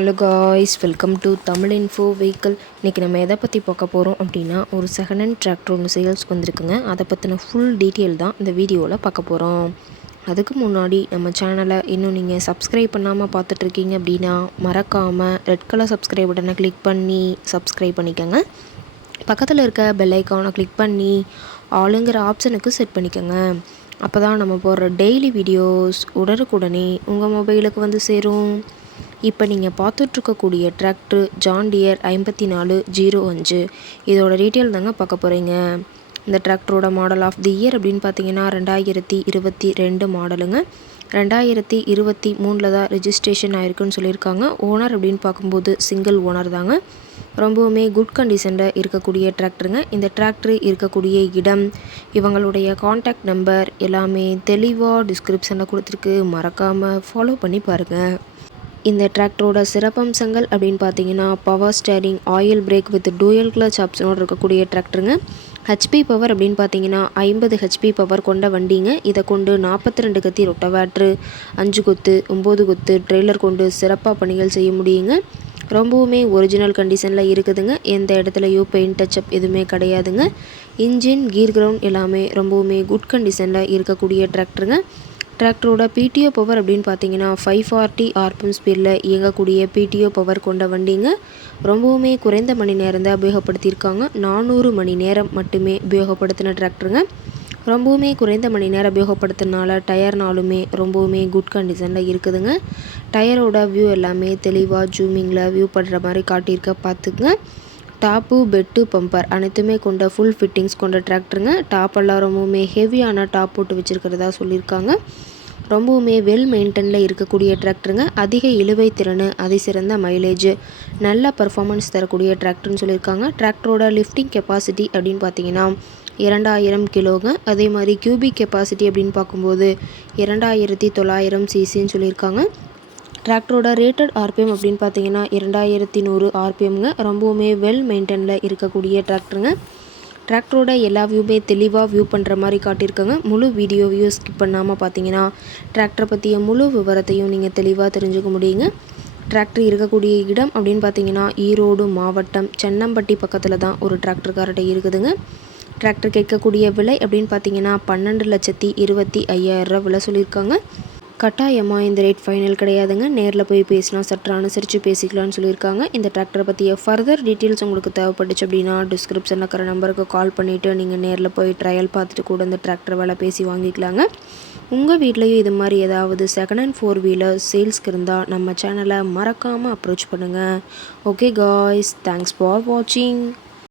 Hello guys, welcome to Tamil info vehicle. இன்றைக்கி நம்ம எதை பற்றி பார்க்க போகிறோம் அப்படின்னா, ஒரு செகண்ட் ஹேண்ட் டிராக்டர் ஒன்று சேல்ஸ்க்கு வந்திருக்குங்க. அதை பற்றின ஃபுல் டீட்டெயில் தான் இந்த வீடியோவில் பார்க்க போகிறோம். அதுக்கு முன்னாடி நம்ம சேனலை இன்னும் நீங்கள் சப்ஸ்கிரைப் பண்ணாமல் பார்த்துட்ருக்கீங்க அப்படின்னா மறக்காமல் ரெட் கலர் சப்ஸ்கிரைப் பட்டனை கிளிக் பண்ணி சப்ஸ்கிரைப் பண்ணிக்கோங்க. பக்கத்தில் இருக்க பெல் ஐக்கானை கிளிக் பண்ணி ஆளுங்கிற ஆப்ஷனுக்கு செட் பண்ணிக்கோங்க. அப்போ தான் நம்ம போடுற டெய்லி வீடியோஸ் உடனுக்குடனே உங்கள் மொபைலுக்கு வந்து சேரும். இப்போ நீங்கள் பார்த்துட்ருக்கக்கூடிய டிராக்டர் ஜான் டியர் 5405. இதோட டீட்டெயில் தாங்க பார்க்க போகிறீங்க. இந்த டிராக்டரோட மாடல் ஆஃப் தி இயர் அப்படின்னு பார்த்தீங்கன்னா 2022 மாடலுங்க. 2023 தான் ரெஜிஸ்ட்ரேஷன் ஆயிருக்குன்னு சொல்லியிருக்காங்க. ஓனர் அப்படின்னு பார்க்கும்போது சிங்கிள் ஓனர் தாங்க. ரொம்பவுமே குட் கண்டிஷனில் இருக்கக்கூடிய டிராக்டருங்க. இந்த டிராக்டர் இருக்கக்கூடிய இடம், இவங்களுடைய காண்டாக்ட் நம்பர் எல்லாமே தெளிவாக டிஸ்கிரிப்ஷனில் கொடுத்துருக்கு. மறக்காமல் ஃபாலோ பண்ணி பாருங்கள். இந்த டிராக்டரோட சிறப்பம்சங்கள் அப்படின்னு பார்த்தீங்கன்னா, power steering, oil brake with dual clutch ஆப்ஷனோடு இருக்கக்கூடிய டிராக்டருங்க. ஹெச்பி பவர் அப்படின்னு பார்த்தீங்கன்னா 50 ஹெச்பி பவர் கொண்ட வண்டிங்க. இதை கொண்டு 42 கத்தி ரொட்டவேட்ரு, 5 கொத்து, 9 கொத்து ட்ரெய்லர் கொண்டு சிறப்பாக பணிகள் செய்ய முடியுங்க. ரொம்பவுமே ஒரிஜினல் கண்டிஷனில் இருக்குதுங்க. எந்த இடத்துலையும் பெயிண்ட் டச்சப் எதுவுமே கிடையாதுங்க. இன்ஜின், கீர் கிரவுண்ட் எல்லாமே ரொம்பவுமே குட் கண்டிஷனில் இருக்கக்கூடிய டிராக்டருங்க. டிராக்டரோட பிடிஓ பவர் அப்படின்னு பார்த்தீங்கன்னா 540 ஆர்பிஎம் ஸ்பீடில் இயங்கக்கூடிய பிடிஓ பவர் கொண்ட வண்டிங்க. ரொம்பவுமே குறைந்த மணி நேரம் தான் உபயோகப்படுத்தியிருக்காங்க. 400 மணி நேரம் மட்டுமே உபயோகப்படுத்தின டிராக்டருங்க. ரொம்பவுமே குறைந்த மணி நேரம் உபயோகப்படுத்தினால டயர்னாலுமே ரொம்பவுமே குட் கண்டிஷனில் இருக்குதுங்க. டயரோட வியூ எல்லாமே தெளிவாக ஜூமிங்கில் வியூ பண்ணுற மாதிரி காட்டியிருக்க பார்த்துக்குங்க. டாப்பு, பெட்டு, பம்பர் அனைத்துமே கொண்ட ஃபுல் ஃபிட்டிங்ஸ் கொண்ட டிராக்டருங்க. டாப்பெல்லாம் ரொம்பவுமே ஹெவியான டாப் போட்டு வச்சுருக்கிறதா சொல்லியிருக்காங்க. ரொம்பவுமே வெல் மெயின்டெனில் இருக்கக்கூடிய டிராக்டருங்க. அதிக இழுவை திறன், அதிசிறந்த மைலேஜ், நல்ல பர்ஃபார்மன்ஸ் தரக்கூடிய டிராக்டர்னு சொல்லியிருக்காங்க. டிராக்டரோட லிஃப்டிங் கெப்பாசிட்டி அப்படின்னு பார்த்தீங்கன்னா 2000 கிலோங்க. அதே மாதிரி கியூபிக் கெப்பாசிட்டி அப்படின்னு பார்க்கும்போது 2900 சிசின்னு சொல்லியிருக்காங்க. டிராக்டரோட ரேட்டட் ஆர்பிஎம் அப்படின்னு பார்த்தீங்கன்னா 2100 ஆர்பிஎம்ங்க. ரொம்பவுமே வெல் மெயின்டெனில் இருக்கக்கூடிய டிராக்டருங்க. டிராக்டரோட எல்லா வியூமே தெளிவாக வியூ பண்ணுற மாதிரி காட்டியிருக்காங்க. முழு வீடியோவையும் ஸ்கிப் பண்ணாமல் பார்த்தீங்கன்னா டிராக்டரை பற்றிய முழு விவரத்தையும் நீங்கள் தெளிவாக தெரிஞ்சுக்க முடியுங்க. டிராக்டர் இருக்கக்கூடிய இடம் அப்படின்னு பார்த்தீங்கன்னா ஈரோடு மாவட்டம் சென்னம்பட்டி பக்கத்தில் தான் ஒரு டிராக்டர்கார்ட்ட இருக்குதுங்க. டிராக்டர் கேட்கக்கூடிய விலை அப்படின்னு பார்த்தீங்கன்னா 12,25,000 விலை சொல்லியிருக்காங்க. கட்டாயமாக இந்த ரேட் ஃபைனல் கிடையாதுங்க. நேரில் போய் பேசினா சற்று அனுசரித்து பேசிக்கலாம்னு சொல்லியிருக்காங்க. இந்த டிராக்டரை பற்றிய ஃபர்தர் டீட்டெயில்ஸ் உங்களுக்கு தேவைப்பட்டுச்சு அப்படின்னா டிஸ்கிரிப்ஷனில் இருக்கிற நம்பருக்கு கால் பண்ணிவிட்டு நீங்கள் நேரில் போய் ட்ரையல் பார்த்துட்டு கூட இந்த டிராக்டர் வேலை பேசி வாங்கிக்கலாங்க. உங்கள் வீட்லேயும் இது மாதிரி ஏதாவது செகண்ட் ஹேண்ட் 4 வீலர் சேல்ஸ்க்கு இருந்தால் நம்ம சேனலை மறக்காமல் அப்ரோச் பண்ணுங்கள். ஓகே காய்ஸ், தேங்க்ஸ் ஃபார் வாட்சிங்.